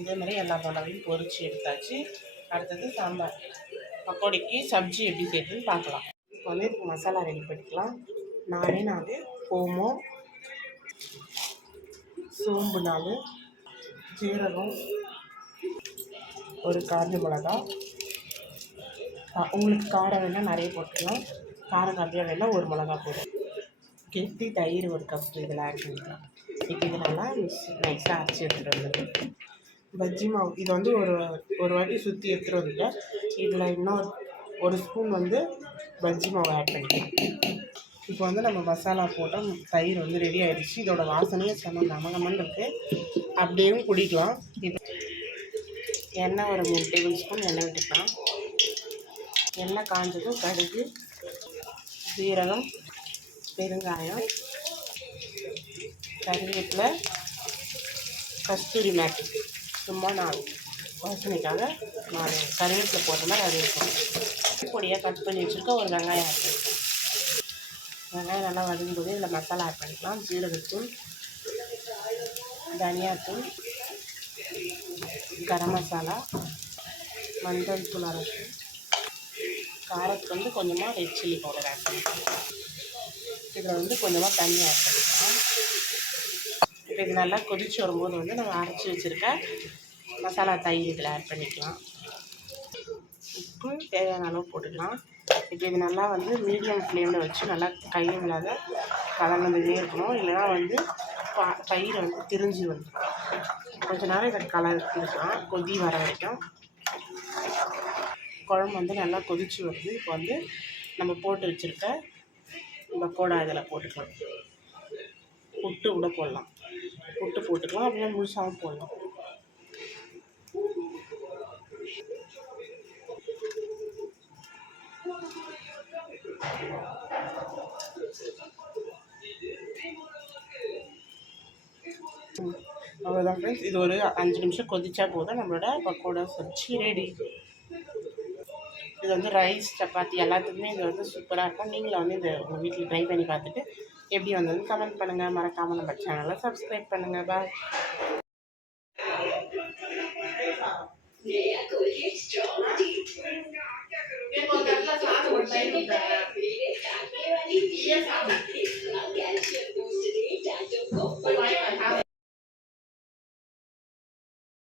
இதே மாதிரி எல்லா போண்டாவையும் பொரிச்சு எடுத்தாச்சு. அடுத்தது சாம்பார் பக்கோடிக்கு சப்ஜி எப்படி செய்யுதுன்னு பார்க்கலாம். இப்போ வந்து மசாலா ரெடி பண்ணிக்கலாம். 4 ஓமம், சோம்பு 4, ஜீரகம், ஒரு காஞ்ச மிளகா. உங்களுக்கு காரம் வேணால் நிறைய போட்டுக்கலாம், காரம் கம்மியாக வேணால் ஒரு மிளகா போடும். கெட்டி தயிர் 1 கப் இதில் ஆட் பண்ணிக்கலாம். இப்போ இது நல்லா நைஸாக அரைச்சி எடுத்துகிட்டு வந்துடும். பஜ்ஜி மாவு இது வந்து ஒரு வாட்டி சுற்றி எடுத்துகிட்டு வந்துட்டேன். இதில் இன்னும் 1 ஸ்பூன் வந்து பஜ்ஜி மாவு ஆட் பண்ணிக்கலாம். இப்போ வந்து நம்ம மசாலா போட்டால் தயிர் வந்து ரெடி ஆகிடுச்சு. இதோட வாசனையே செம்ம கமகமன்னு இருக்குது. அப்படியும் குடிக்கலாம். இது எண்ணெய் ஒரு 3 டேபிள் ஸ்பூன் எண்ணெய் விட்டுக்கலாம். எண்ணெய் காஞ்சதும் கடுகு, சீரகம், பெருங்காயம், கருவேப்பிலை, கஸ்தூரி மேத்தி. சும்மா 4 வாசனைக்காக 4 கருவேப்பிலை போட்ட மாதிரி அது இருக்கும். பொடியாக கட் பண்ணி வச்சுருக்க ஒரு வெங்காயம் ஆட் பண்ணிக்கலாம். வெங்காயம் நல்லா வதங்கும்போது இதில் மசாலா ஆட் பண்ணிக்கலாம். ஜீரகத்தூள், தனியாத்தூள், கரம் மசாலா, மஞ்சள் தூள் அரைச்சி, காரத்துக்கு வந்து கொஞ்சமாக ரெட் சில்லி பவுடர் ஆட் பண்ணிக்கலாம். இதில் வந்து கொஞ்சமாக தண்ணி ஆட் பண்ணிக்கலாம். இப்போ இது நல்லா கொதிச்சு வரும்போது வந்து நம்ம அரைச்சி வச்சுருக்க மசாலா தயிர் இதில் ஆட் பண்ணிக்கலாம். உப்பு தேவையான அளவு போட்டுக்கலாம். இப்போ இது நல்லா வந்து மீடியம் ஃப்ளேமில் வச்சு நல்லா கையில் இல்லாத கலந்துட்டே இருக்கணும். இல்லைனா வந்து தயிர் வந்து திரிஞ்சு வந்துடும். கொஞ்ச நேரம் இதை கலந்துக்கலாம் கொதி வர வரைக்கும். குழம்பு வந்து நல்லா கொதிச்சு வருது. இப்போ வந்து நம்ம போட்டு வச்சுருக்க பக்கோடா இதில் போட்டுக்கலாம். புட்டு கூட போடலாம், புட்டு போட்டுக்கலாம், அப்படின்னா முழுசாகவும் போடலாம். அவ்வளோதான் ஃப்ரெண்ட்ஸ். இது ஒரு 5 நிமிஷம் கொதிச்சா போதும். நம்மளோட பக்கோடா சப்ஜி ரெடி. இது வந்து ரைஸ், சப்பாத்தி எல்லாத்துக்குமே இது வந்து சூப்பராக இருக்கும். நீங்களும் வந்து இந்த உங்கள் வீட்டில் ட்ரை பண்ணி பார்த்துட்டு எப்படி வந்ததுன்னு கமெண்ட் பண்ணுங்கள். மறக்காமல் நம்ம சேனலை சப்ஸ்கிரைப் பண்ணுங்கள். பாய்.